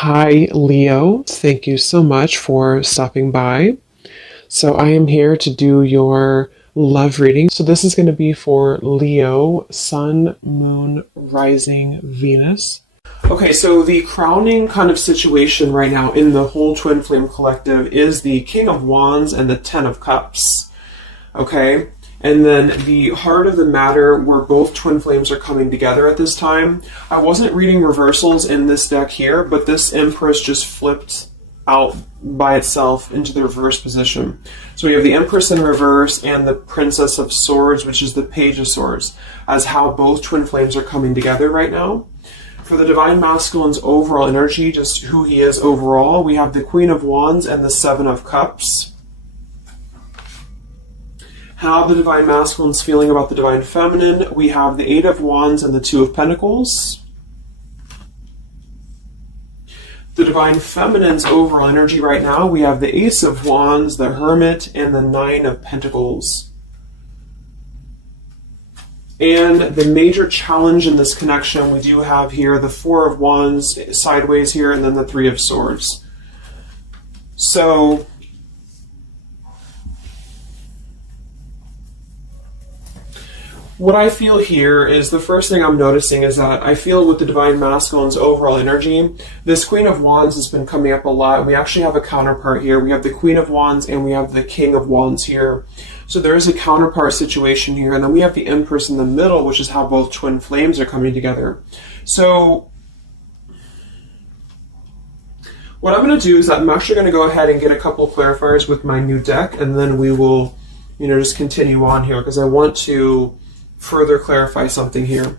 Hi, Leo. Thank you so much for stopping by. So, I am here to do your love reading. So, this is going to be for Leo, Sun, Moon, Rising, Venus. Okay, so the crowning kind of situation right now in the whole Twin Flame Collective is the King of Wands and the Ten of Cups. Okay, and then the heart of the matter where both twin flames are coming together at this time. I wasn't reading reversals in this deck here, but this Empress just flipped out by itself into the reverse position. So we have the Empress in reverse and the Princess of Swords, which is the Page of Swords, as how both twin flames are coming together right now. For the Divine Masculine's overall energy, just who he is overall, we have the Queen of Wands and the Seven of Cups. How the Divine Masculine's feeling about the Divine Feminine, we have the Eight of Wands and the Two of Pentacles. The Divine Feminine's overall energy right now, we have the Ace of Wands, the Hermit, and the Nine of Pentacles. And the major challenge in this connection, we do have here the Four of Wands sideways here, and then the Three of Swords. So what I feel here is the first thing I'm noticing is that I feel with the Divine Masculine's overall energy, this Queen of Wands has been coming up a lot. We actually have a counterpart here. We have the Queen of Wands and we have the King of Wands here. So there is a counterpart situation here. And then we have the Empress in the middle, which is how both twin flames are coming together. So what I'm going to do is I'm actually going to go ahead and get a couple of clarifiers with my new deck. And then we will, just continue on here because I want to further clarify something here.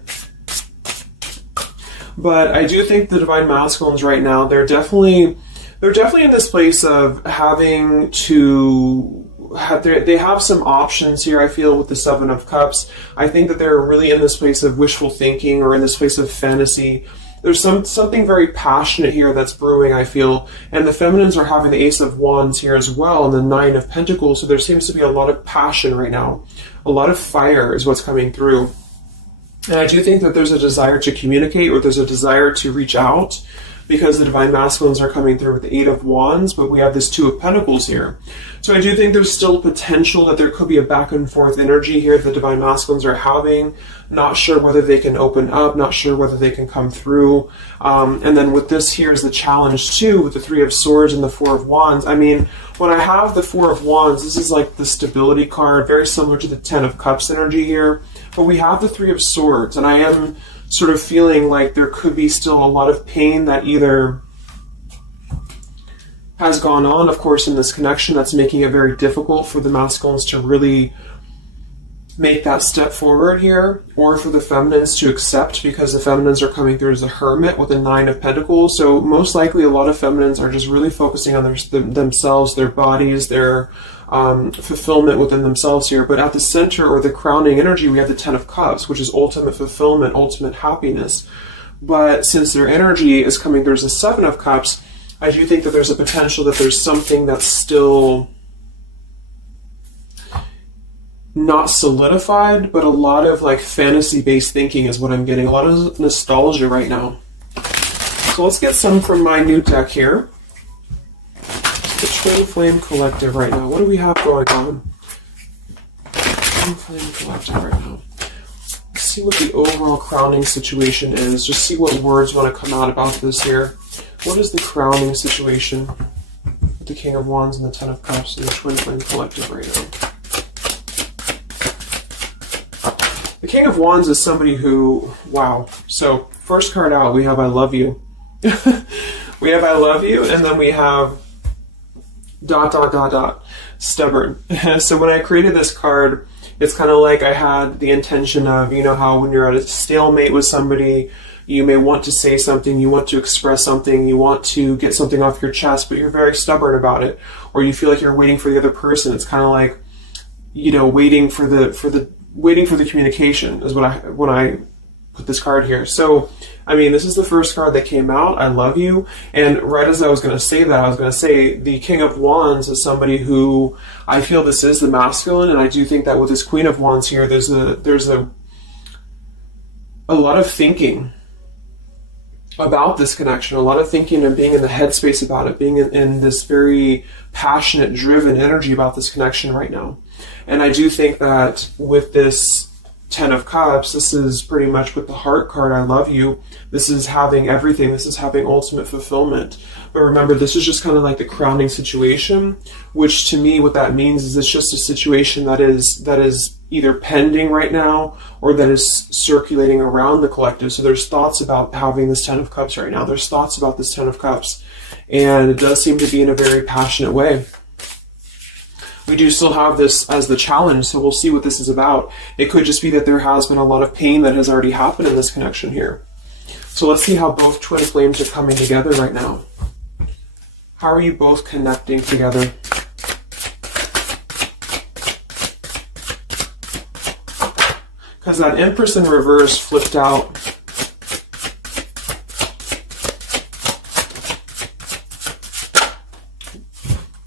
But I do think the Divine Masculines right now, they're definitely in this place of having to have they have some options here, I feel, with the Seven of Cups. I think that they're really in this place of wishful thinking or in this place of fantasy. There's something very passionate here that's brewing, I feel. And the feminines are having the Ace of Wands here as well and the Nine of Pentacles. So there seems to be a lot of passion right now. A lot of fire is what's coming through. And I do think that there's a desire to communicate or there's a desire to reach out because the Divine Masculines are coming through with the Eight of Wands, but we have this Two of Pentacles here. So I do think there's still potential that there could be a back and forth energy here that the Divine Masculines are having. Not sure whether they can open up, not sure whether they can come through. And then with this here is the challenge too, with the Three of Swords and the Four of Wands. I mean, when I have the Four of Wands, this is like the stability card, very similar to the Ten of Cups energy here. But we have the Three of Swords, and I am sort of feeling like there could be still a lot of pain that either has gone on, of course, in this connection that's making it very difficult for the masculines to really make that step forward here, or for the feminines to accept, because the feminines are coming through as a Hermit with a Nine of Pentacles. So most likely a lot of feminines are just really focusing on themselves, their bodies, their fulfillment within themselves here. But at the center, or the crowning energy, we have the Ten of Cups, which is ultimate fulfillment, ultimate happiness. But since their energy is coming through as the Seven of Cups, I do think that there's a potential that there's something that's still not solidified, but a lot of like fantasy-based thinking is what I'm getting. A lot of nostalgia right now. So let's get some from my new deck here. The Twin Flame Collective right now. What do we have going on? Twin Flame Collective right now. Let's see what the overall crowning situation is. Just see what words want to come out about this here. What is the crowning situation with the King of Wands and the Ten of Cups and the Twin Flame Collective right now? The King of Wands is somebody who, wow. So first card out, we have I love you. We have I love you, and then we have ... stubborn. So when I created this card, it's kind of like I had the intention of, how when you're at a stalemate with somebody, you may want to say something, you want to express something, you want to get something off your chest, but you're very stubborn about it, or you feel like you're waiting for the other person. It's kind of like, waiting for the communication is when I put this card here. So, I mean, this is the first card that came out, I love you, and right as I was going to say that, I was going to say the King of Wands is somebody who I feel this is the masculine, and I do think that with this Queen of Wands here, there's a lot of thinking about this connection, a lot of thinking and being in the headspace about it, being in this very passionate, driven energy about this connection right now. And I do think that with this Ten of Cups, this is pretty much with the heart card, I love you. This is having everything. This is having ultimate fulfillment. But remember, this is just kind of like the crowning situation, which to me, what that means is it's just a situation that is either pending right now or that is circulating around the collective. So there's thoughts about having this Ten of Cups right now. There's thoughts about this Ten of Cups. And it does seem to be in a very passionate way. We do still have this as the challenge, so we'll see what this is about. It could just be that there has been a lot of pain that has already happened in this connection here. So let's see how both twin flames are coming together right now. How are you both connecting together? Because that Empress in reverse flipped out.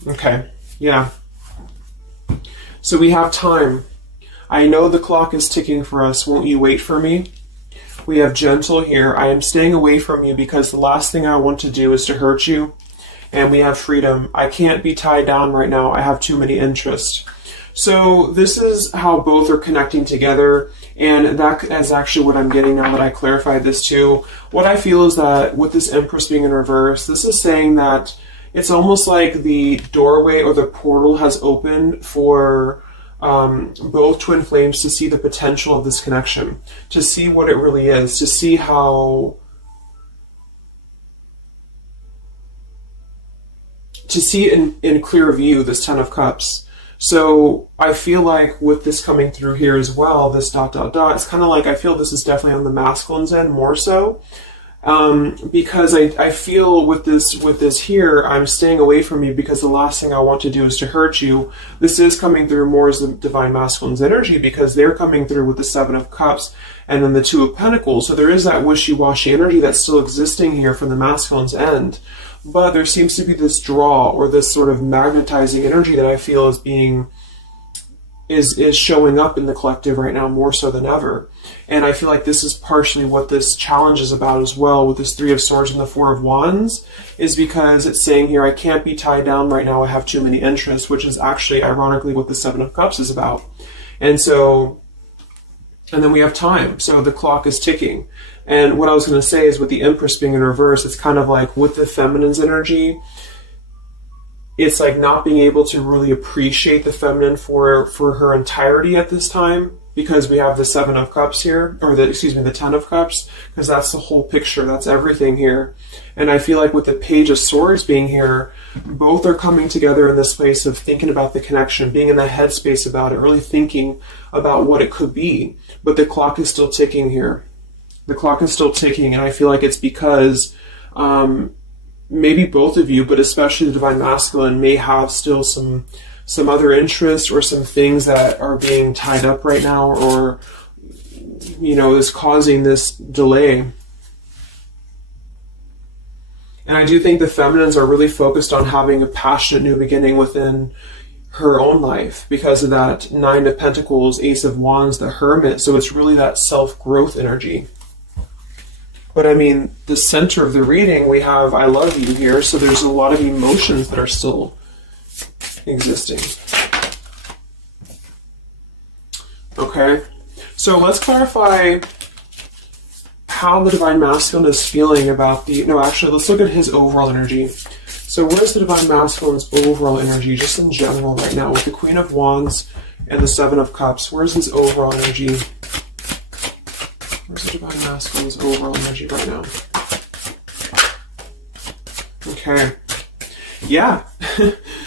Okay, yeah. So we have time. I know the clock is ticking for us. Won't you wait for me? We have gentle here. I am staying away from you because the last thing I want to do is to hurt you. And we have freedom. I can't be tied down right now. I have too many interests. So this is how both are connecting together. And that is actually what I'm getting now that I clarified this too. What I feel is that with this Empress being in reverse, this is saying that it's almost like the doorway or the portal has opened for both twin flames to see the potential of this connection, to see what it really is, to see how, to see it in clear view, this Ten of Cups. So I feel like with this coming through here as well, this dot, dot, dot, it's kind of like I feel this is definitely on the masculine's end more so. Because I feel with this here, I'm staying away from you because the last thing I want to do is to hurt you. This is coming through more as the Divine Masculine's energy because they're coming through with the Seven of Cups and then the Two of Pentacles. So there is that wishy-washy energy that's still existing here from the masculine's end. But there seems to be this draw or this sort of magnetizing energy that I feel is being is showing up in the collective right now more so than ever. And I feel like this is partially what this challenge is about as well with this Three of Swords and the Four of Wands, is because it's saying here, I can't be tied down right now, I have too many interests, which is actually ironically what the Seven of Cups is about. And then we have time. So the clock is ticking. And what I was going to say is with the Empress being in reverse, it's kind of like with the feminine's energy, it's like not being able to really appreciate the feminine for her entirety at this time, because we have the Seven of Cups here, or the Ten of Cups, because that's the whole picture, that's everything here. And I feel like with the Page of Swords being here, both are coming together in this place of thinking about the connection, being in that headspace about it, really thinking about what it could be. But the clock is still ticking here. The clock is still ticking, and I feel like it's because maybe both of you, but especially the Divine Masculine, may have still some other interests or some things that are being tied up right now, or is causing this delay. And I do think the feminines are really focused on having a passionate new beginning within her own life because of that Nine of Pentacles, Ace of Wands, the Hermit. So it's really that self-growth energy. But I mean, the center of the reading, we have I love you here, so there's a lot of emotions that are still existing. Okay, so let's clarify how the Divine Masculine is feeling about let's look at his overall energy. So where's the Divine Masculine's overall energy, just in general right now, with the Queen of Wands and the Seven of Cups? Where's his overall energy? Where's the Divine Masculine's overall energy right now? Okay. Yeah.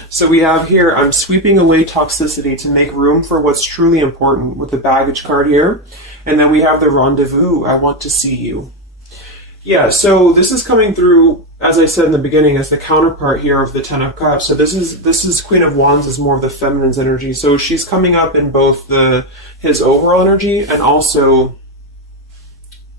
So we have here, I'm sweeping away toxicity to make room for what's truly important, with the Baggage card here. And then we have the Rendezvous, I want to see you. Yeah, so this is coming through, as I said in the beginning, as the counterpart here of the Ten of Cups. So this is Queen of Wands is more of the feminine's energy. So she's coming up in both his overall energy and also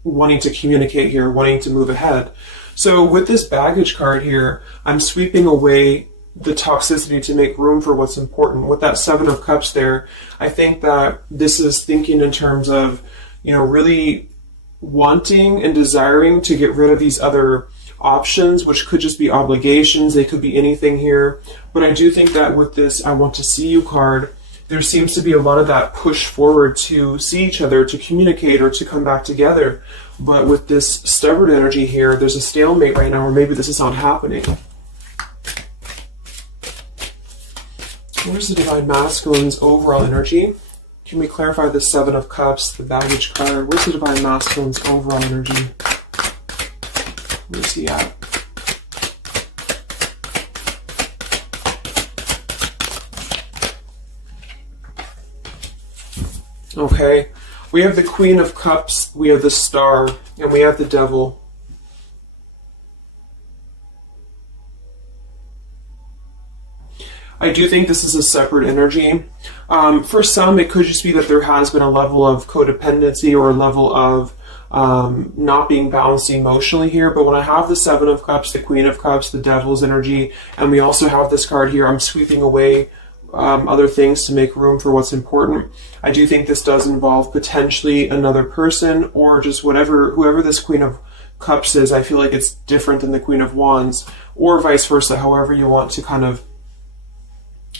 wanting to communicate here, wanting to move ahead. So with this Baggage card here, I'm sweeping away the toxicity to make room for what's important. With that Seven of Cups there, I think that this is thinking in terms of, really wanting and desiring to get rid of these other options, which could just be obligations. They could be anything here. But I do think that with this I want to see you card, there seems to be a lot of that push forward to see each other, to communicate, or to come back together. But with this stubborn energy here, there's a stalemate right now, or maybe this is not happening. Where's the Divine Masculine's overall energy? Can we clarify the Seven of Cups, the baggage card? Where's the Divine Masculine's overall energy? Where's he at? Okay, we have the Queen of Cups, we have the Star, and we have the Devil. I do think this is a separate energy. For some, it could just be that there has been a level of codependency or a level of not being balanced emotionally here. But when I have the Seven of Cups, the Queen of Cups, the Devil's energy, and we also have this card here, I'm sweeping away other things to make room for what's important. I do think this does involve potentially another person, or just whoever this Queen of Cups is. I feel like it's different than the Queen of Wands, or vice versa, however you want to kind of...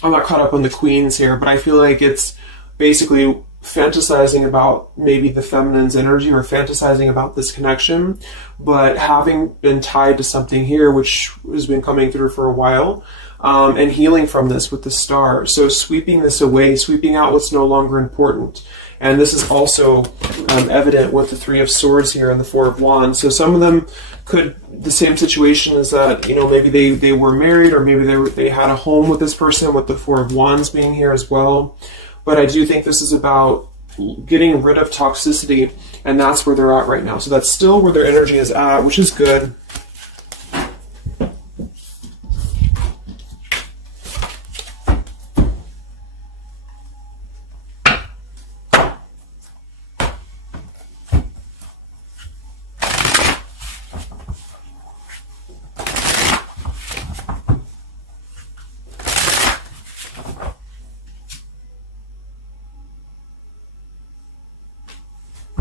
I'm not caught up on the queens here, but I feel like it's basically fantasizing about maybe the feminine's energy, or fantasizing about this connection, but having been tied to something here which has been coming through for a while, and healing from this with the Star. So sweeping this away, sweeping out what's no longer important. And this is also evident with the Three of Swords here and the Four of Wands. So some of them could, the same situation is that, maybe they were married, or maybe they had a home with this person, with the Four of Wands being here as well. But I do think this is about getting rid of toxicity, and that's where they're at right now. So that's still where their energy is at, which is good.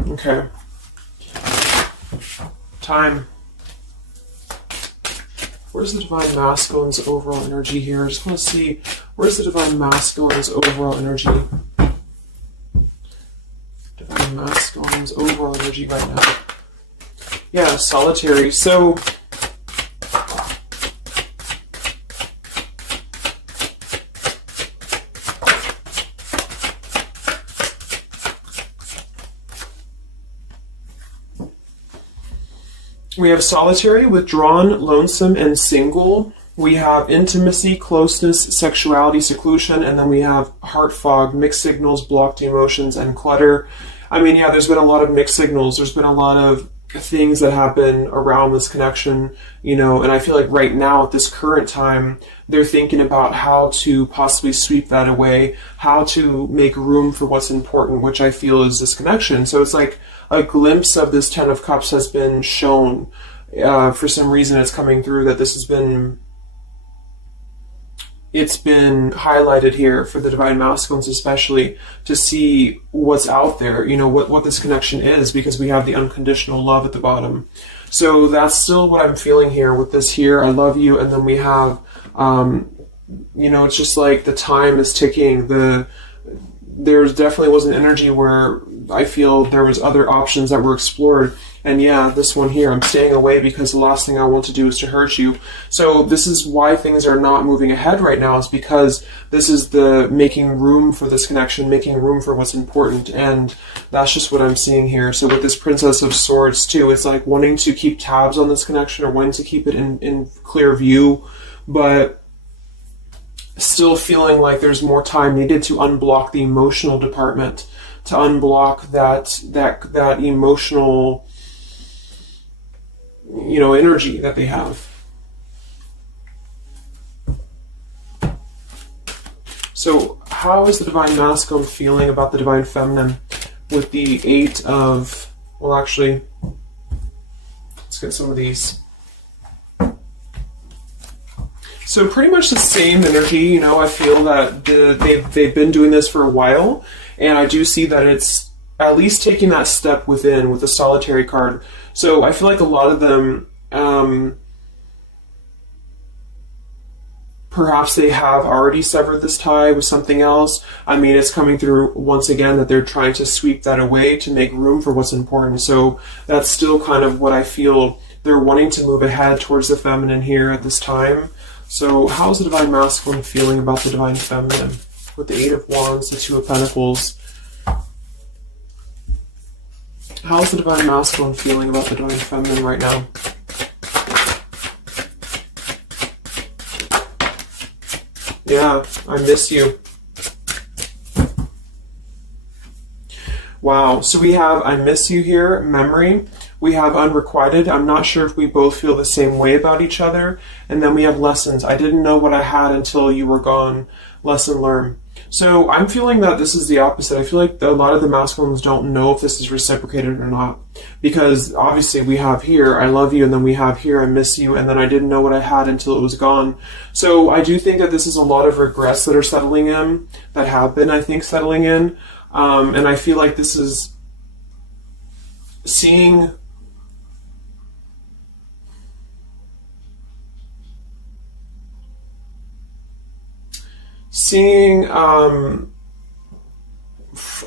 Okay. Time. Where's the Divine Masculine's overall energy here? I just want to see, where's the Divine Masculine's overall energy? Divine Masculine's overall energy right now. Yeah, solitary. So... we have solitary, withdrawn, lonesome, and single. We have intimacy, closeness, sexuality, seclusion, and then we have heart fog, mixed signals, blocked emotions, and clutter. I mean, yeah, there's been a lot of mixed signals. There's been a lot of things that happen around this connection, and I feel like right now at this current time, they're thinking about how to possibly sweep that away, how to make room for what's important, which I feel is this connection. So it's like a glimpse of this Ten of Cups has been shown. For some reason it's coming through that this has been... it's been highlighted here for the Divine Masculines especially, to see what's out there, what this connection is, because we have the unconditional love at the bottom. So that's still what I'm feeling here with this here, I love you, and then we have, it's just like the time is ticking. There definitely was an energy where I feel there was other options that were explored. And yeah, this one here, I'm staying away because the last thing I want to do is to hurt you. So this is why things are not moving ahead right now, is because this is the making room for this connection, making room for what's important. And that's just what I'm seeing here. So with this Princess of Swords too, it's like wanting to keep tabs on this connection, or wanting to keep it in clear view, but still feeling like there's more time needed to unblock the emotional department, to unblock that emotional, energy that they have. So how is the Divine Masculine feeling about the Divine Feminine with the Eight of... well, actually, let's get some of these. So pretty much the same energy, I feel that they've been doing this for a while, and I do see that it's at least taking that step within with the solitary card. So I feel like a lot of them, perhaps they have already severed this tie with something else. I mean, it's coming through once again that they're trying to sweep that away to make room for what's important. So that's still kind of what I feel. They're wanting to move ahead towards the feminine here at this time. So how's the Divine Masculine feeling about the Divine Feminine? With the Eight of Wands, the Two of Pentacles. How's the Divine Masculine feeling about the Divine Feminine right now? Yeah, I miss you. Wow, so we have I miss you here, memory. We have unrequited. I'm not sure if we both feel the same way about each other. And then we have lessons. I didn't know what I had until you were gone. Lesson learned. So I'm feeling that this is the opposite. I feel like a lot of the masculines don't know if this is reciprocated or not. Because obviously we have here, I love you, and then we have here, I miss you, and then I didn't know what I had until it was gone. So I do think that this is a lot of regrets that are settling in, that have been, I think, settling in. And I feel like this is seeing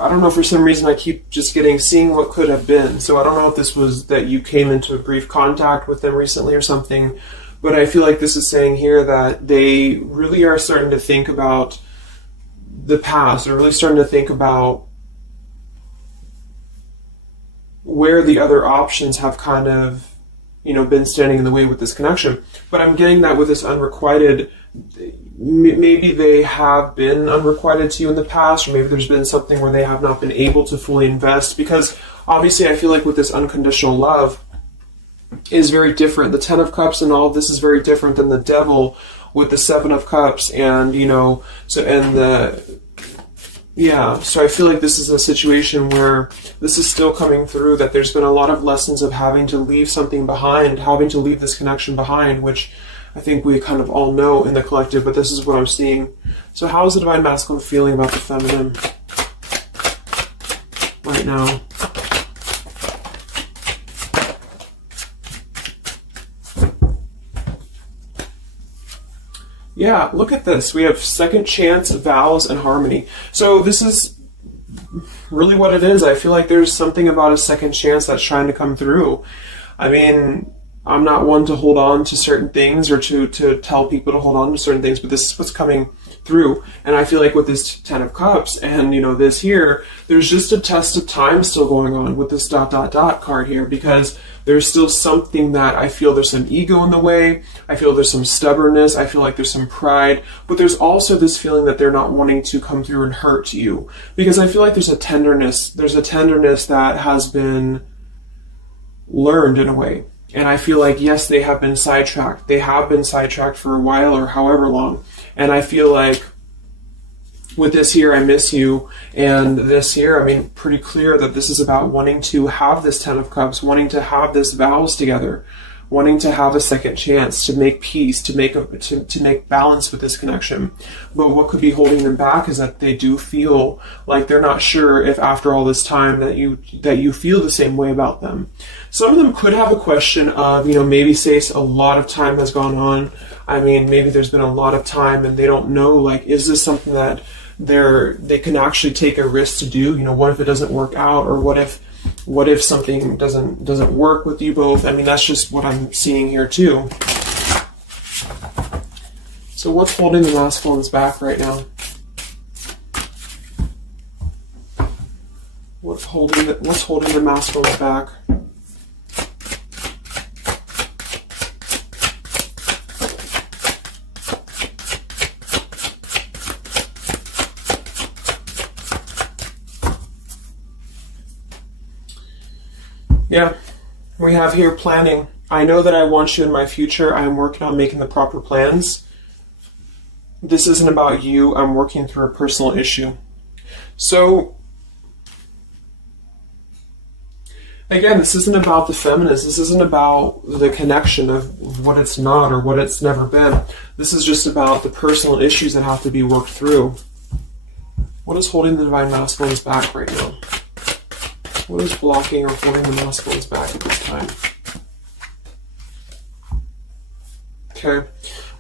I don't know, for some reason I keep just seeing what could have been. So I don't know if this was that you came into a brief contact with them recently or something, but I feel like this is saying here that they really are starting to think about the past. They're really starting to think about where the other options have kind of, been standing in the way with this connection. But I'm getting that with this unrequited, maybe they have been unrequited to you in the past, or maybe there's been something where they have not been able to fully invest, because obviously I feel like with this unconditional love is very different. The Ten of Cups and all of this is very different than the Devil with the Seven of Cups, and so I feel like this is a situation where this is still coming through, that there's been a lot of lessons of having to leave something behind, having to leave this connection behind, which I think we kind of all know in the collective, but this is what I'm seeing. So how is the Divine Masculine feeling about the feminine right now? Yeah, look at this. We have second chance, vows, and harmony. So this is really what it is. I feel like there's something about a second chance that's trying to come through. I mean, I'm not one to hold on to certain things or to tell people to hold on to certain things, but this is what's coming through. And I feel like with this Ten of Cups and, this here, there's just a test of time still going on with this ... card here, because there's still something that I feel there's some ego in the way. I feel there's some stubbornness. I feel like there's some pride, but there's also this feeling that they're not wanting to come through and hurt you, because I feel like there's a tenderness that has been learned in a way. And I feel like, yes, they have been sidetracked. They have been sidetracked for a while or however long. And I feel like with this here, I miss you, and this here, I mean, pretty clear that this is about wanting to have this Ten of Cups, wanting to have this vows together, wanting to have a second chance to make peace, to make balance with this connection. But what could be holding them back is that they do feel like they're not sure if after all this time that you feel the same way about them. Some of them could have a question of, maybe say a lot of time has gone on. I mean, maybe there's been a lot of time and they don't know, like, is this something that they can actually take a risk to do? What if it doesn't work out, or what if something doesn't work with you both? I mean, that's just what I'm seeing here too. So what's holding the masculines back right now? What's holding the masculines back? Yeah, we have here planning. I know that I want you in my future. I am working on making the proper plans. This isn't about you. I'm working through a personal issue. So, again, this isn't about the feminist. This isn't about the connection of what it's not or what it's never been. This is just about the personal issues that have to be worked through. What is holding the Divine Masculines back right now? What is blocking or holding the masculines back at this time? Okay.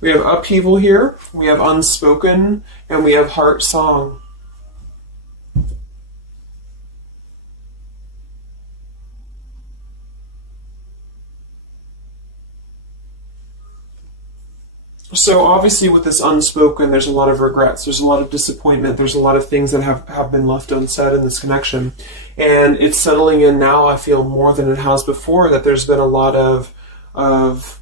We have upheaval here, we have unspoken, and we have heart song. So obviously with this unspoken, there's a lot of regrets, there's a lot of disappointment, there's a lot of things that have been left unsaid in this connection. And it's settling in now, I feel, more than it has before, that there's been a lot of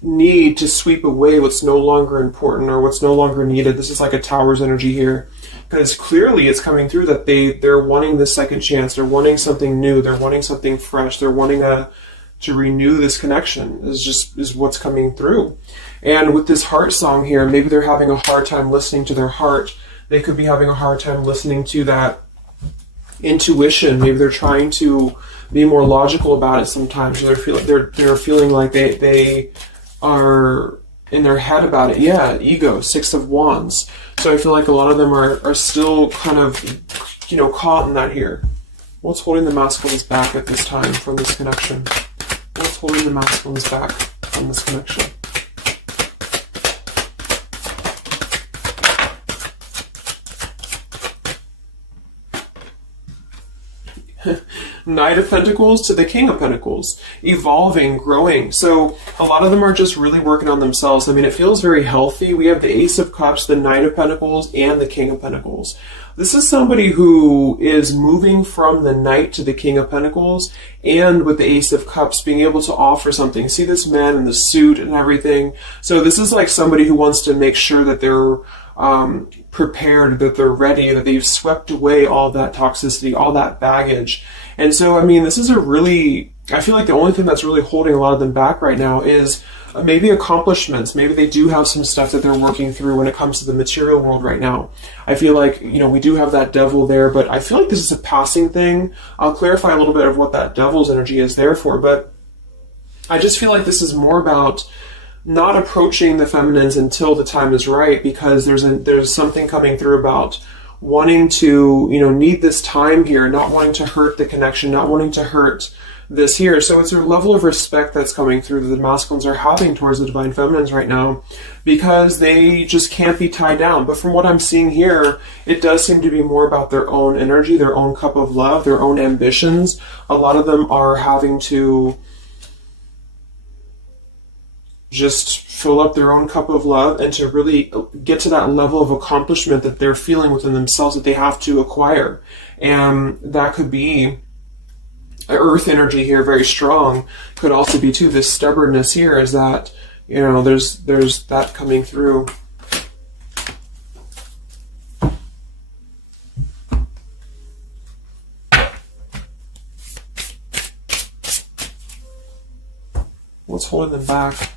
need to sweep away what's no longer important or what's no longer needed. This is like a tower's energy here, because clearly it's coming through that they're wanting this second chance, they're wanting something new, they're wanting something fresh, they're wanting to renew this connection is what's coming through. And with this heart song here, maybe they're having a hard time listening to their heart. They could be having a hard time listening to that intuition. Maybe they're trying to be more logical about it sometimes. Or they're feeling like they are in their head about it. Yeah, ego, 6 of Wands. So I feel like a lot of them are still kind of, caught in that here. What's holding the masculines back at this time from this connection? What's holding the masculines back from this connection? Knight of Pentacles to the King of Pentacles. Evolving, growing. So a lot of them are just really working on themselves. I mean, it feels very healthy. We have the Ace of Cups, the Knight of Pentacles, and the King of Pentacles. This is somebody who is moving from the Knight to the King of Pentacles, and with the Ace of Cups being able to offer something. See this man in the suit and everything. So this is like somebody who wants to make sure that they're prepared, that they're ready, that they've swept away all that toxicity, all that baggage. And so, I mean, this is I feel like the only thing that's really holding a lot of them back right now is maybe accomplishments. Maybe they do have some stuff that they're working through when it comes to the material world right now. I feel like, we do have that devil there, but I feel like this is a passing thing. I'll clarify a little bit of what that devil's energy is there for, but I just feel like this is more about not approaching the feminines until the time is right, because there's something coming through about wanting to, need this time here, not wanting to hurt the connection, not wanting to hurt this here. So it's a level of respect that's coming through that the masculines are having towards the divine feminines right now, because they just can't be tied down. But from what I'm seeing here, it does seem to be more about their own energy, their own cup of love, their own ambitions. A lot of them are having to just fill up their own cup of love and to really get to that level of accomplishment that they're feeling within themselves that they have to acquire. And that could be earth energy here, very strong. Could also be too this stubbornness here, is that, there's that coming through. What's holding them back?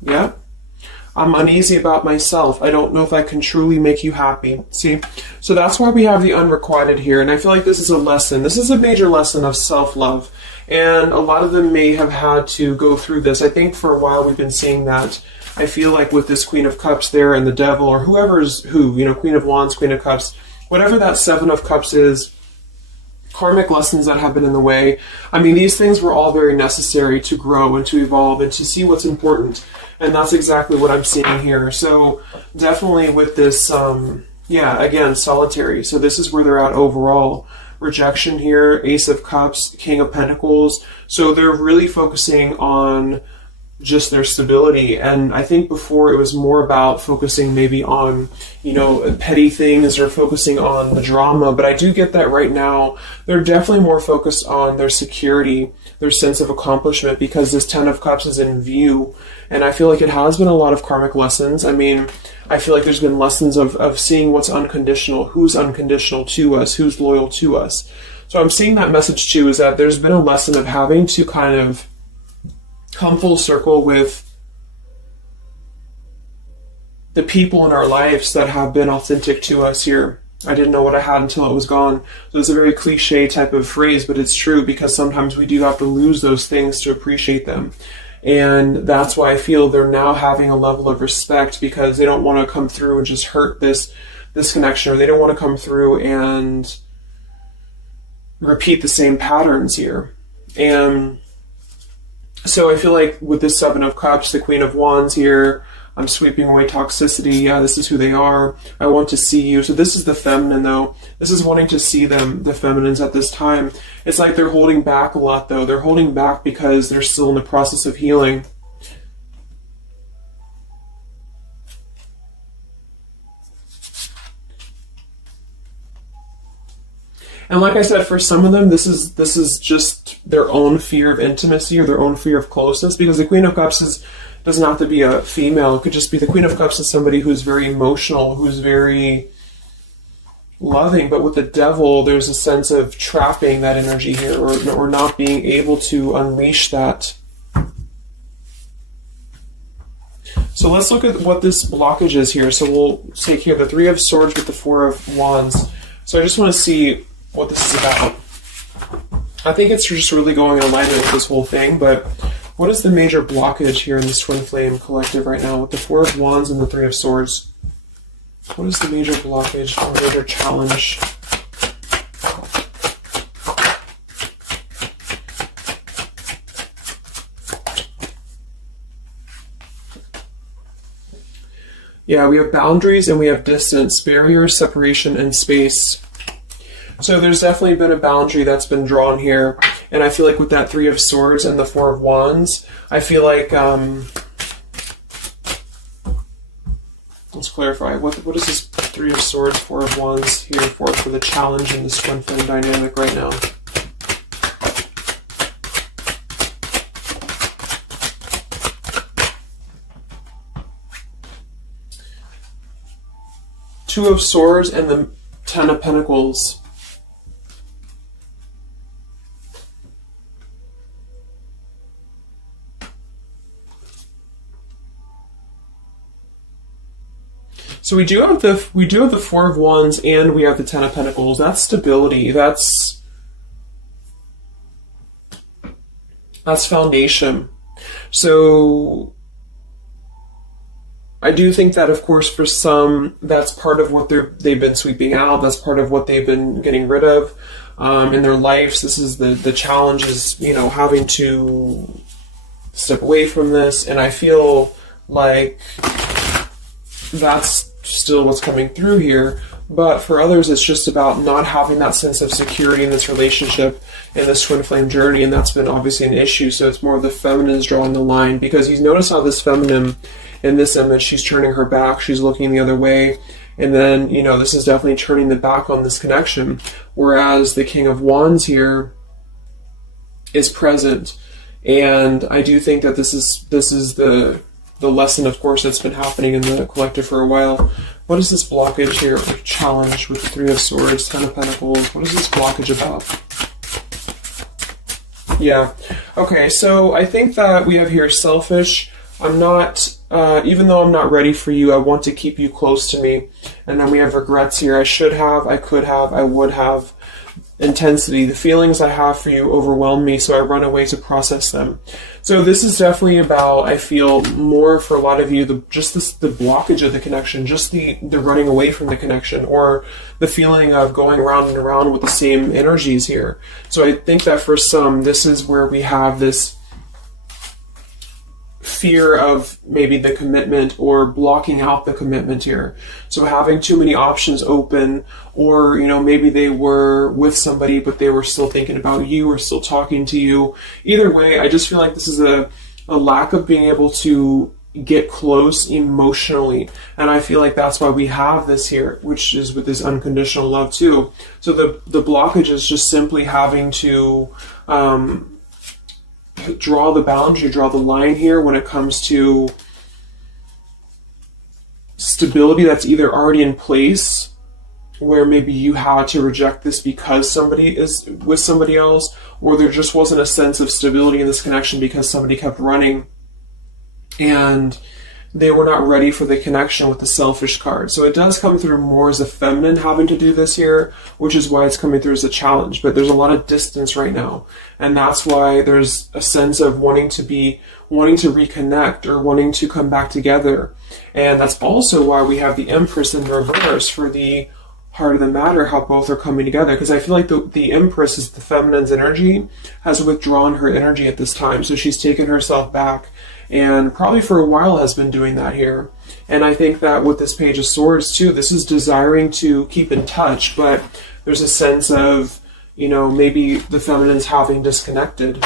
Yeah. I'm uneasy about myself. I don't know if I can truly make you happy. See? So that's why we have the unrequited here. And I feel like this is a lesson. This is a major lesson of self-love. And a lot of them may have had to go through this. I think for a while we've been seeing that. I feel like with this Queen of Cups there and the Devil, or whoever's who, Queen of Wands, Queen of Cups, whatever that Seven of Cups is, karmic lessons that have been in the way. I mean, these things were all very necessary to grow and to evolve and to see what's important. And that's exactly what I'm seeing here. So definitely with this, again, solitary. So this is where they're at overall. Rejection here, Ace of Cups, King of Pentacles. So they're really focusing on just their stability. And I think before it was more about focusing maybe on, petty things or focusing on the drama. But I do get that right now they're definitely more focused on their security, their sense of accomplishment, because this Ten of Cups is in view. And I feel like it has been a lot of karmic lessons. I mean, I feel like there's been lessons of seeing what's unconditional, who's unconditional to us, who's loyal to us. So I'm seeing that message too, is that there's been a lesson of having to kind of come full circle with the people in our lives that have been authentic to us here. I didn't know what I had until it was gone. So it's a very cliche type of phrase, but it's true, because sometimes we do have to lose those things to appreciate them. And that's why I feel they're now having a level of respect, because they don't want to come through and just hurt this this connection, or they don't want to come through and repeat the same patterns here. And so I feel like with this Seven of Cups, the Queen of Wands here, I'm sweeping away toxicity. Yeah, this is who they are. I want to see you. So this is the feminine, though. This is wanting to see them, the feminines at this time. It's like they're holding back a lot, though. They're holding back because they're still in the process of healing. And like I said, for some of them, this is just their own fear of intimacy or their own fear of closeness, because the Queen of Cups doesn't have to be a female. It could just be the Queen of Cups is somebody who's very emotional, who's very loving. But with the Devil, there's a sense of trapping that energy here, or not being able to unleash that. So let's look at what this blockage is here. So we'll take here the Three of Swords with the Four of Wands. So I just want to see what this is about. I think it's just really going in alignment with this whole thing, but what is the major blockage here in this Twin Flame collective right now with the Four of Wands and the Three of Swords? What is the major blockage or major challenge? Yeah, we have boundaries and we have distance, barriers, separation, and space. So there's definitely been a boundary that's been drawn here. And I feel like with that Three of Swords and the Four of Wands, I feel like, let's clarify, what is this Three of Swords, Four of Wands here for the challenge in this Twin Flame dynamic right now? Two of Swords and the Ten of Pentacles. So we do have the Four of Wands and we have the Ten of Pentacles. That's stability. That's foundation. So I do think that, of course, for some, that's part of what they've been sweeping out. That's part of what they've been getting rid of in their lives. This is the challenge is, having to step away from this. And I feel like that's still what's coming through here. But for others, it's just about not having that sense of security in this relationship, in this Twin Flame journey. And that's been obviously an issue. So it's more of the feminines drawing the line, because you notice how this feminine in this image, she's turning her back, she's looking the other way, and then, this is definitely turning the back on this connection, whereas the King of Wands here is present. And I do think that this is the lesson, of course, that's been happening in the collective for a while. What is this blockage here, or challenge with the Three of Swords, Ten of Pentacles? What is this blockage about? Yeah, okay, so I think that we have here selfish. I'm not, even though I'm not ready for you, I want to keep you close to me. And then we have regrets here. I should have, I could have, I would have. Intensity. The feelings I have for you overwhelm me, so I run away to process them. So this is definitely about, I feel, more for a lot of you, the blockage of the connection, just the running away from the connection, or the feeling of going around and around with the same energies here. So I think that for some, this is where we have this fear of maybe the commitment, or blocking out the commitment here. So having too many options open, or maybe they were with somebody but they were still thinking about you or still talking to you. Either way, I just feel like this is a lack of being able to get close emotionally, and I feel like that's why we have this here, which is with this unconditional love too. So the blockage is just simply having to draw the boundary, draw the line here when it comes to stability that's either already in place, where maybe you had to reject this because somebody is with somebody else, or there just wasn't a sense of stability in this connection because somebody kept running. And they were not ready for the connection with the selfish card. So it does come through more as a feminine having to do this here, which is why it's coming through as a challenge. But there's a lot of distance right now. And that's why there's a sense of wanting to reconnect or wanting to come back together. And that's also why we have the Empress in reverse for the heart of the matter, how both are coming together. Because I feel like the Empress is the feminine's energy, has withdrawn her energy at this time. So she's taken herself back, and probably for a while has been doing that here. And I think that with this Page of Swords too, this is desiring to keep in touch, but there's a sense of, maybe the feminine's having disconnected.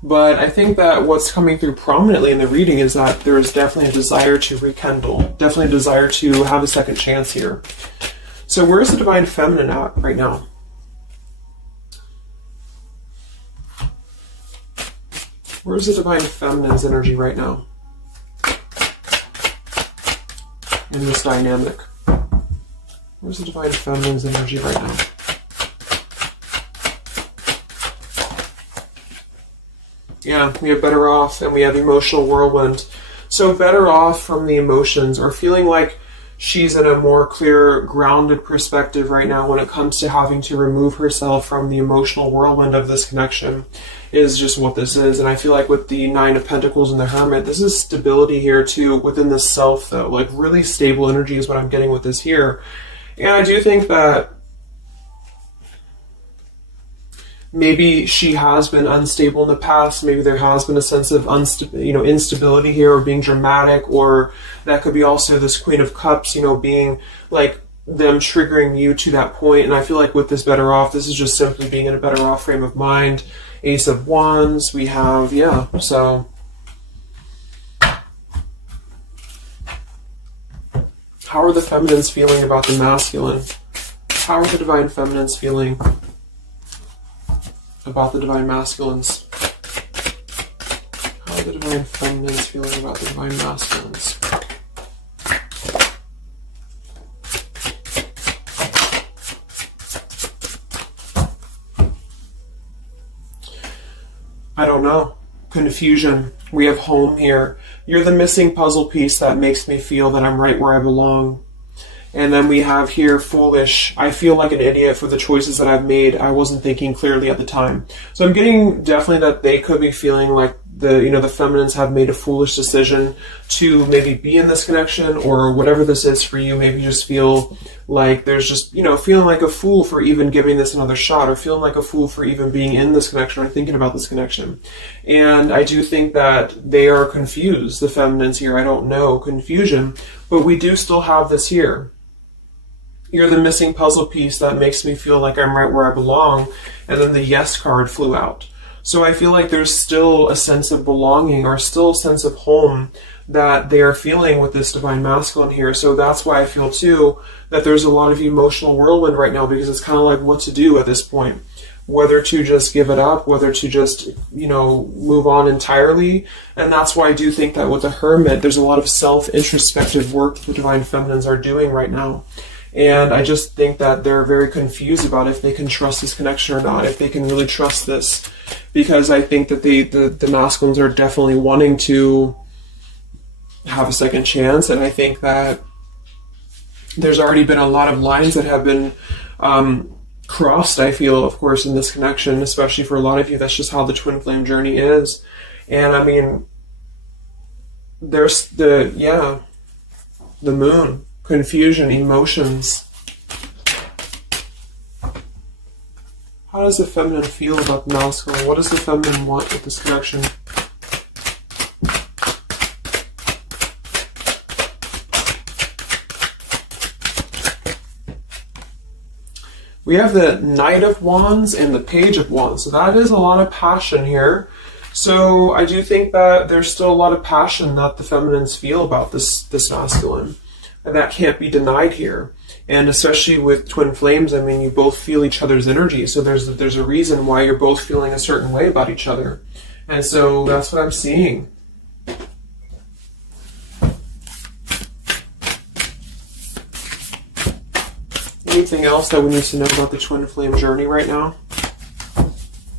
But I think that what's coming through prominently in the reading is that there is definitely a desire to rekindle, definitely a desire to have a second chance here. So where's the Divine Feminine at right now? Where's the Divine Feminine's energy right now in this dynamic? Where's the Divine Feminine's energy right now? Yeah, we have Better Off and we have Emotional Whirlwind. So Better Off from the emotions, or feeling like she's in a more clear, grounded perspective right now when it comes to having to remove herself from the emotional whirlwind of this connection, is just what this is. And I feel like with the Nine of Pentacles and the Hermit, this is stability here too within the self, though. Like really stable energy is what I'm getting with this here. And I do think that maybe she has been unstable in the past. Maybe there has been a sense of instability here, or being dramatic, or that could be also this Queen of Cups, being like them triggering you to that point. And I feel like with this Better Off, this is just simply being in a better off frame of mind. Ace of Wands, we have, so how are the feminines feeling about the masculine? How are the Divine Feminines feeling about the Divine Masculines? How are the Divine Feminines feeling about the Divine Masculines? I don't know. Confusion. We have Home here. You're the missing puzzle piece that makes me feel that I'm right where I belong. And then we have here Foolish. I feel like an idiot for the choices that I've made. I wasn't thinking clearly at the time. So I'm getting definitely that they could be feeling like the feminines have made a foolish decision to maybe be in this connection, or whatever this is for you. Maybe just feel like there's just, feeling like a fool for even giving this another shot, or feeling like a fool for even being in this connection or thinking about this connection. And I do think that they are confused, the feminines here. I don't know, confusion, but we do still have this here. You're the missing puzzle piece that makes me feel like I'm right where I belong. And then the Yes card flew out. So I feel like there's still a sense of belonging, or still a sense of home that they are feeling with this Divine Masculine here. So that's why I feel too that there's a lot of emotional whirlwind right now, because it's kind of like what to do at this point. Whether to just give it up, whether to just, move on entirely. And that's why I do think that with the Hermit, there's a lot of self-introspective work the Divine Feminines are doing right now. And I just think that they're very confused about if they can trust this connection or not, if they can really trust this. Because I think that the masculines are definitely wanting to have a second chance. And I think that there's already been a lot of lines that have been crossed, I feel, of course, in this connection, especially for a lot of you. That's just how the twin flame journey is. And I mean, there's the Moon. Confusion, emotions. How does the feminine feel about the masculine? What does the feminine want with this connection? We have the Knight of Wands and the Page of Wands. So that is a lot of passion here. So I do think that there's still a lot of passion that the feminines feel about this masculine. And that can't be denied here. And especially with twin flames, I mean, you both feel each other's energy. So there's a reason why you're both feeling a certain way about each other. And so that's what I'm seeing. Anything else that we need to know about the twin flame journey right now?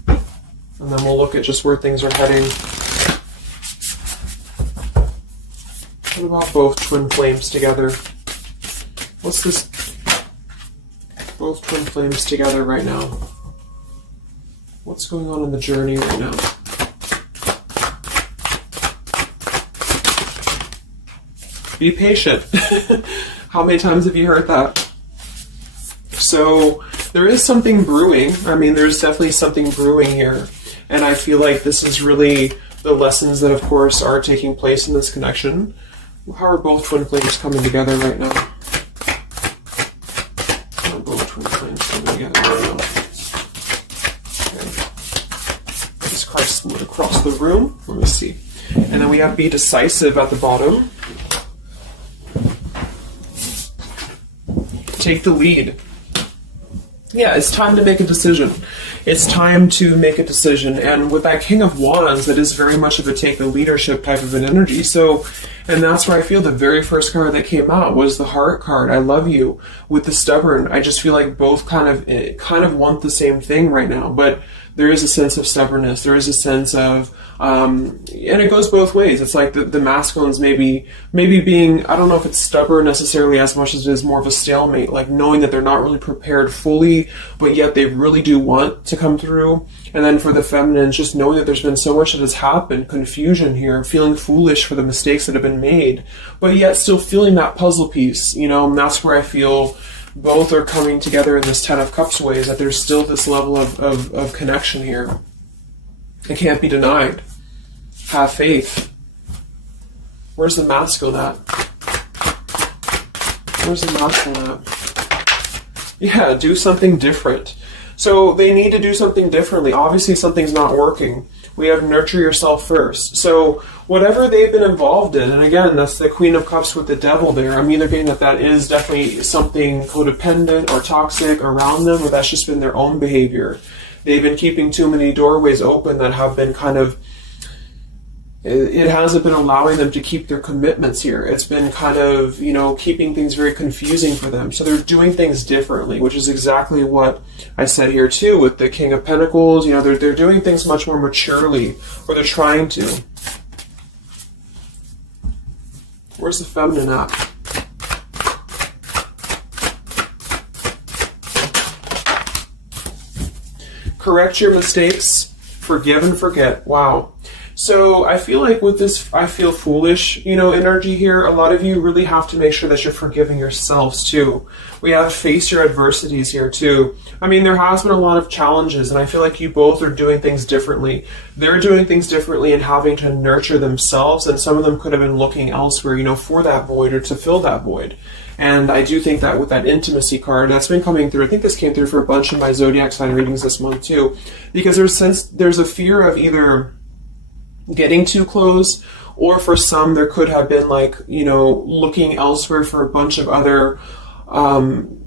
And then we'll look at just where things are heading. What about both twin flames together? What's this? Both twin flames together right now. What's going on in the journey right now? Be patient. How many times have you heard that? So there is something brewing. I mean, there's definitely something brewing here. And I feel like this is really the lessons that, of course, are taking place in this connection. How are both twin flames coming together right now? How are both twin flames coming together right now? Okay. This card split across the room. Let me see. And then we have be decisive at the bottom. Take the lead. Yeah, it's time to make a decision. It's time to make a decision. And with that King of Wands, that is very much of a take the leadership type of an energy. So, and that's where I feel the very first card that came out was the Heart card. I love you. With the Stubborn, I just feel like both kind of want the same thing right now. But there is a sense of stubbornness. There is a sense of, and it goes both ways. It's like the masculines maybe being, I don't know if it's stubborn necessarily as much as it is more of a stalemate, like knowing that they're not really prepared fully, but yet they really do want to come through. And then for the feminines, just knowing that there's been so much that has happened, confusion here, feeling foolish for the mistakes that have been made, but yet still feeling that puzzle piece, you know, and that's where I feel both are coming together in this Ten of Cups way, is that there's still this level of connection here. It can't be denied. Have faith. Where's the masculine at? Where's the masculine at? Yeah, do something different. So they need to do something differently. Obviously something's not working. We have nurture yourself first. So whatever they've been involved in, and again, that's the Queen of Cups with the Devil there. I'm either getting that is definitely something codependent or toxic around them, or that's just been their own behavior. They've been keeping too many doorways open that have been kind of, it hasn't been allowing them to keep their commitments here. It's been kind of, you know, keeping things very confusing for them. So they're doing things differently, which is exactly what I said here too with the King of Pentacles. You know, they're doing things much more maturely, or they're trying to. Where's the feminine at? Correct your mistakes, forgive and forget. Wow. So I feel like with this, I feel foolish, you know, energy here. A lot of you really have to make sure that you're forgiving yourselves too. We have face your adversities here too. I mean, there has been a lot of challenges, and I feel like you both are doing things differently. They're doing things differently and having to nurture themselves, and some of them could have been looking elsewhere, you know, for that void or to fill that void. And I do think that with that intimacy card, that's been coming through. I think this came through for a bunch of my zodiac sign readings this month too, because there's a fear of either getting too close, or for some there could have been like, you know, looking elsewhere for a bunch of other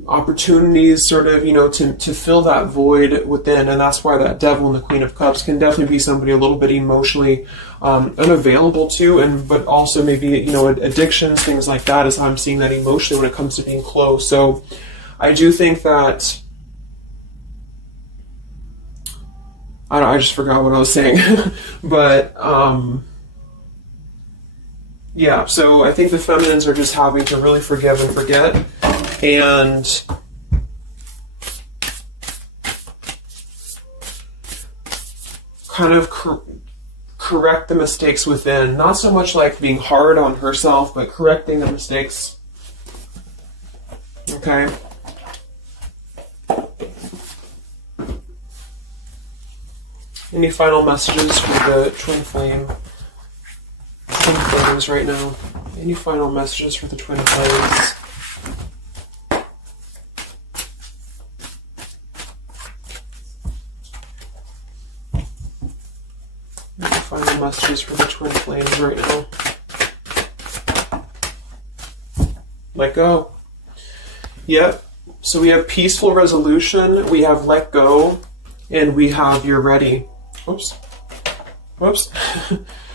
opportunities, sort of, you know, to fill that void within. And that's why that Devil and the Queen of Cups can definitely be somebody a little bit emotionally unavailable to, and but also maybe, you know, addictions, things like that, is how I'm seeing that emotionally when it comes to being close. So I do think that I just forgot what I was saying. But, yeah, so I think the feminines are just having to really forgive and forget, and kind of correct the mistakes within. Not so much like being hard on herself, but correcting the mistakes. Okay? Any final messages for the twin flames right now? Any final messages for the twin flames? Any final messages for the twin flames right now? Let go. Yep. So we have peaceful resolution, we have let go, and we have you're ready. Whoops.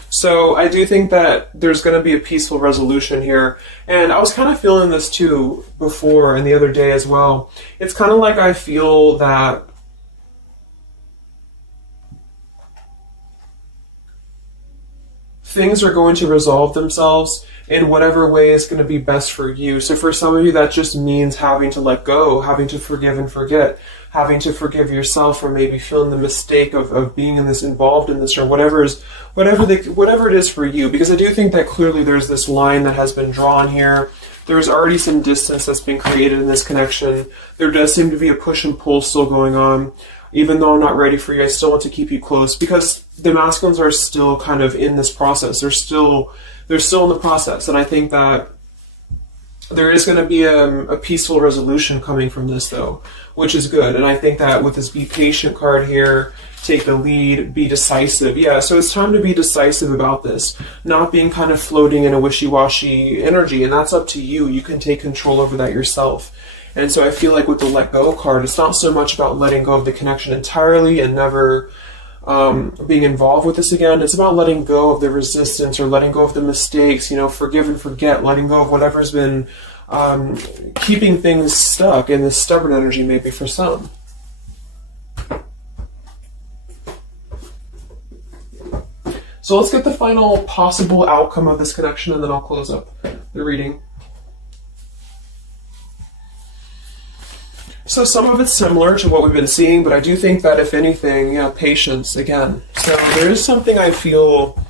So I do think that there's going to be a peaceful resolution here. And I was kind of feeling this too before and the other day as well. It's kind of like I feel that things are going to resolve themselves in whatever way is going to be best for you. So for some of you, that just means having to let go, having to forgive and forget, having to forgive yourself for maybe feeling the mistake of being in this, involved in this, or whatever it is for you. Because I do think that clearly there's this line that has been drawn here. There's already some distance that's been created in this connection. There does seem to be a push and pull still going on. Even though I'm not ready for you, I still want to keep you close, because the masculines are still kind of in this process. They're still in the process. And I think that there is going to be a peaceful resolution coming from this, though, which is good. And I think that with this be patient card here, take the lead, be decisive. Yeah, so it's time to be decisive about this, not being kind of floating in a wishy-washy energy. And that's up to you. You can take control over that yourself. And so I feel like with the let go card, it's not so much about letting go of the connection entirely and never being involved with this again. It's about letting go of the resistance, or letting go of the mistakes, forgive and forget, letting go of whatever's been keeping things stuck in this stubborn energy, maybe for some. So let's get the final possible outcome of this connection, and then I'll close up the reading. So some of it's similar to what we've been seeing, but I do think that if anything, patience again. So there is something I feel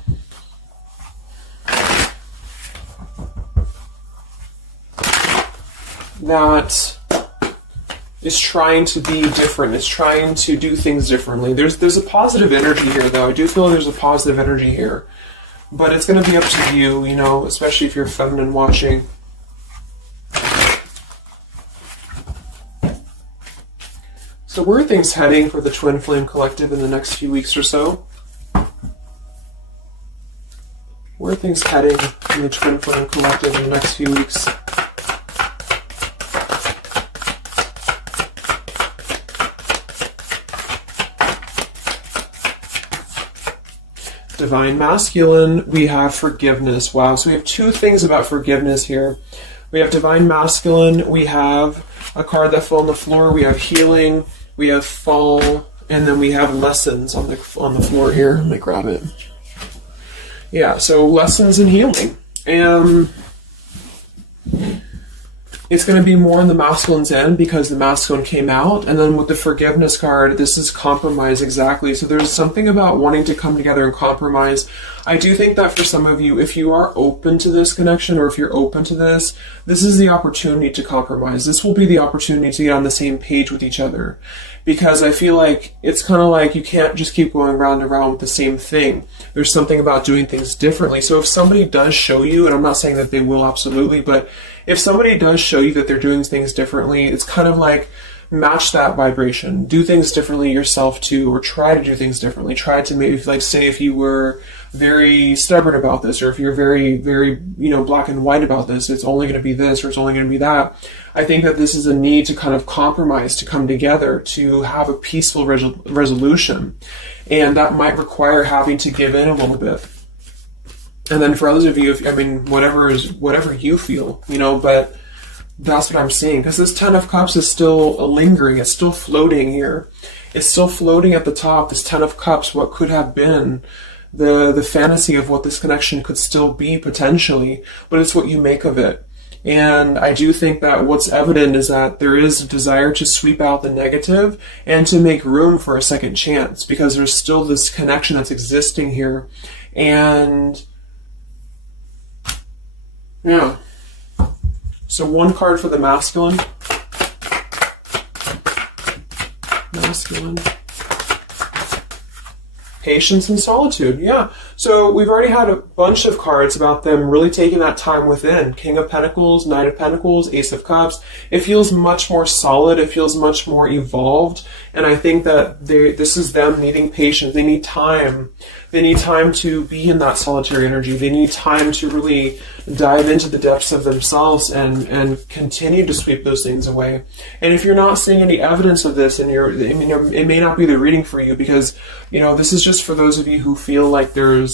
that is trying to be different. It's trying to do things differently. There's a positive energy here, though. I do feel there's a positive energy here. But it's going to be up to you, especially if you're feminine watching. So where are things heading for the Twin Flame Collective in the next few weeks or so? Where are things heading in the Twin Flame Collective in the next few weeks? Divine Masculine, we have forgiveness. Wow, so we have two things about forgiveness here. We have Divine Masculine, we have a card that fell on the floor, we have healing, we have fall, and then we have lessons on the floor here. Let me grab it. Yeah, so lessons and healing. And it's going to be more on the masculine's end because the masculine came out. And then with the forgiveness card, this is compromise exactly. So there's something about wanting to come together and compromise. I do think that for some of you, if you are open to this connection, or if you're open to this is the opportunity to compromise. This will be the opportunity to get on the same page with each other. Because I feel like it's kind of like you can't just keep going round and round with the same thing. There's something about doing things differently. So if somebody does show you, and I'm not saying that they will absolutely, but if somebody does show you that they're doing things differently, it's kind of like match that vibration. Do things differently yourself too, or try to do things differently. Try to maybe, like, say if you were very stubborn about this, or if you're very, very, black and white about this, it's only going to be this, or it's only going to be that. I think that this is a need to kind of compromise, to come together, to have a peaceful resolution. And that might require having to give in a little bit. And then for others of you, whatever you feel, but that's what I'm seeing. Because this Ten of Cups is still lingering. It's still floating here. It's still floating at the top. This Ten of Cups, what could have been the fantasy of what this connection could still be potentially, but it's what you make of it. And I do think that what's evident is that there is a desire to sweep out the negative and to make room for a second chance, because there's still this connection that's existing here. And yeah. So one card for the masculine. Masculine. Patience and solitude. Yeah. So we've already had a bunch of cards about them really taking that time within. King of Pentacles, Knight of Pentacles, Ace of Cups. It feels much more solid. It feels much more evolved. And I think that this is them needing patience. They need time. They need time to be in that solitary energy. They need time to really dive into the depths of themselves and continue to sweep those things away. And if you're not seeing any evidence of this, and it may not be the reading for you, because, this is just for those of you who feel like there's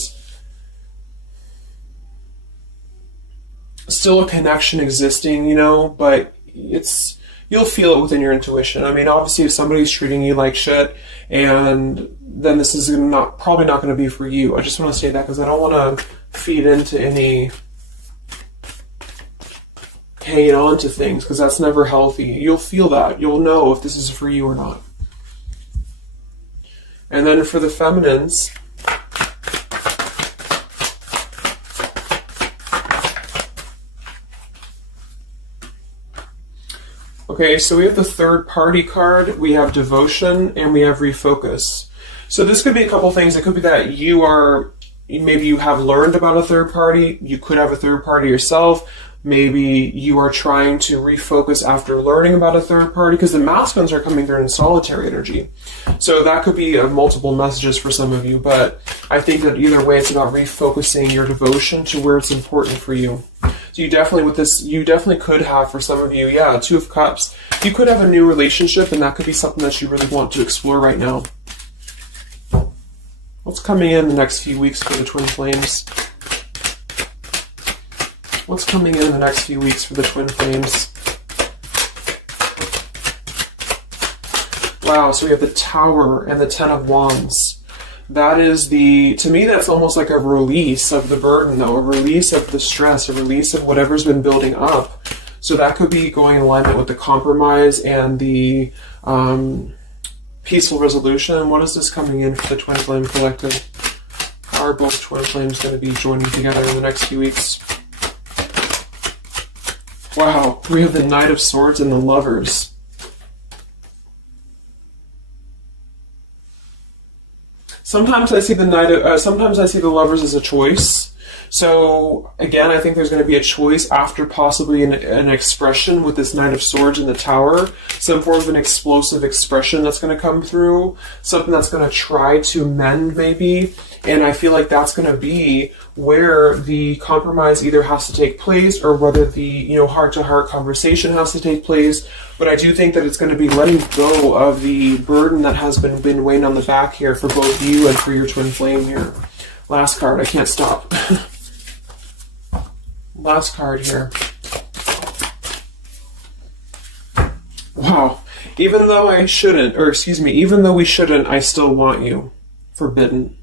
still a connection existing, but you'll feel it within your intuition. Obviously, if somebody's treating you like shit, and then this is probably not going to be for you. I just want to say that because I don't want to feed into any hanging on to things, because that's never healthy. You'll feel that. You'll know if this is for you or not. And then for the feminines, okay, so we have the third party card, we have devotion, and we have refocus. So this could be a couple things. It could be that maybe you have learned about a third party. You could have a third party yourself. Maybe you are trying to refocus after learning about a third party, because the masculines are coming through in solitary energy. So that could be multiple messages for some of you, but I think that either way, it's about refocusing your devotion to where it's important for you. So you definitely could have, for some of you, Two of Cups. You could have a new relationship, and that could be something that you really want to explore right now. What's coming in the next few weeks for the twin flames? What's coming in the next few weeks for the twin flames? Wow, so we have the Tower and the Ten of Wands. That is to me, that's almost like a release of the burden, though, a release of the stress, a release of whatever's been building up. So that could be going in alignment with the compromise and the peaceful resolution. What is this coming in for the Twin Flame Collective? How are both Twin Flames going to be joining together in the next few weeks? Wow, we have the Knight of Swords and the Lovers. Sometimes I see sometimes I see the Lovers as a choice. So again, I think there's going to be a choice after possibly an expression with this Knight of Swords in the Tower, some form of an explosive expression that's going to come through, something that's going to try to mend maybe, and I feel like that's going to be where the compromise either has to take place or whether the heart-to-heart conversation has to take place. But I do think that it's going to be letting go of the burden that has been weighing on the back here for both you and for your twin flame here. Last card, I can't stop. Last card here. Wow. Even though we shouldn't, I still want you. Forbidden.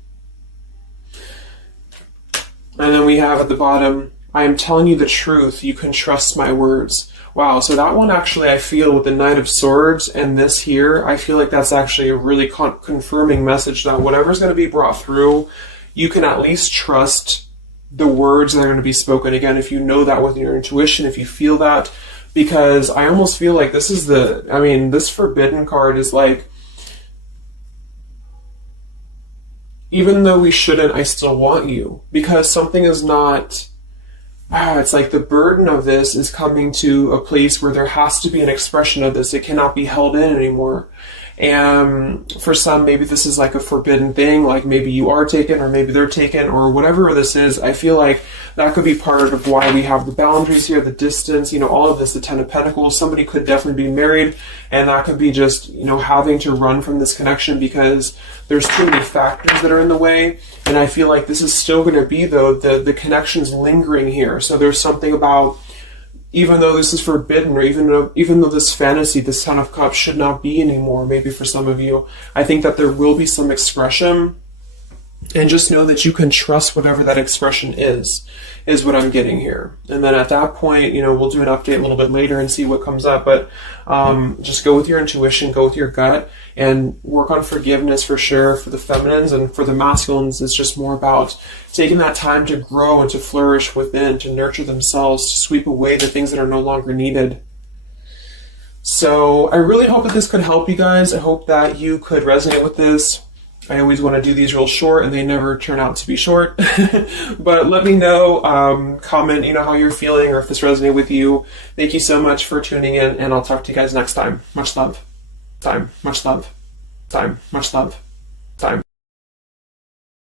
And then we have at the bottom, I am telling you the truth, you can trust my words. Wow, so that one actually, I feel with the Knight of Swords and this here, I feel like that's actually a really confirming message that whatever's going to be brought through, you can at least trust the words that are going to be spoken. Again, if you know that with your intuition, if you feel that, because I almost feel like this is this Forbidden card is like, even though we shouldn't, I still want you. Because something is not, it's like the burden of this is coming to a place where there has to be an expression of this. It cannot be held in anymore. And for some, maybe this is like a forbidden thing, like maybe you are taken or maybe they're taken or whatever this is. I feel like that could be part of why we have the boundaries here, the distance, all of this, the Ten of Pentacles. Somebody could definitely be married, and that could be just, having to run from this connection because there's too many factors that are in the way. And I feel like this is still going to be, though, the connection's lingering here. So there's something about, even though this is forbidden, or even though this fantasy, this Ten of Cups should not be anymore, maybe for some of you, I think that there will be some expression, and just know that you can trust whatever that expression is what I'm getting here. And then at that point, we'll do an update a little bit later and see what comes up, but just go with your intuition, go with your gut, and work on forgiveness for sure for the feminines, and for the masculines, it's just more about taking that time to grow and to flourish within, to nurture themselves, to sweep away the things that are no longer needed. So I really hope that this could help you guys. I hope that you could resonate with this. I always want to do these real short, and they never turn out to be short. But let me know, comment, how you're feeling, or if this resonated with you. Thank you so much for tuning in, and I'll talk to you guys next time. Much love. Time. Much love. Time. Much love. Time.